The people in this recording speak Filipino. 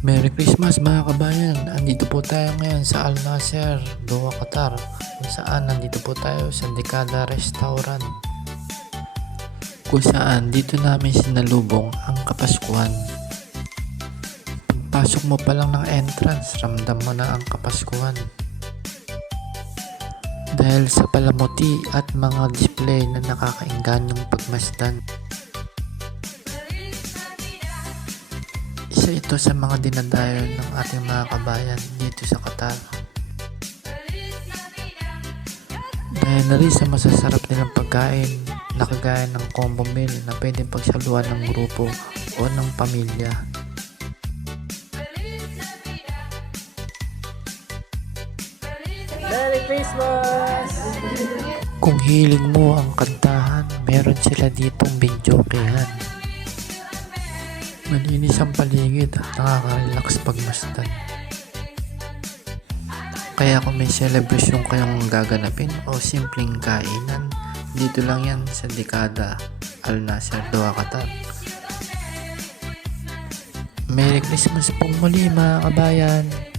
Merry Christmas mga kabayan! Andito po tayo ngayon sa Al Nasser, Doha, Qatar, kung saan nandito po tayo sa Dekada Restaurant, kung saan dito namin sinalubong ang Kapaskuhan. Pagpasok mo pa lang ng entrance, ramdam mo na ang Kapaskuhan. Dahil sa palamuti at mga display na nakakaingganyong pagmasdan. Isa ito sa mga dinadayo ng ating mga kabayan dito sa Qatar. Dahil na rin sa masasarap nilang pagkain na kagaya ng combo meal na pwedeng pagsaluhan ng grupo o ng pamilya. Merry Christmas! Kung hiling mo ang kantahan, meron sila ditong bindyokehan. Malinis ang paligid at nakaka-relax pagmasdan. Kaya kung may celebration kayong gaganapin o simpleng kainan, dito lang yan sa Dekada Al Nasser, Doha, Qatar. Merry Christmas pong muli mga kabayan!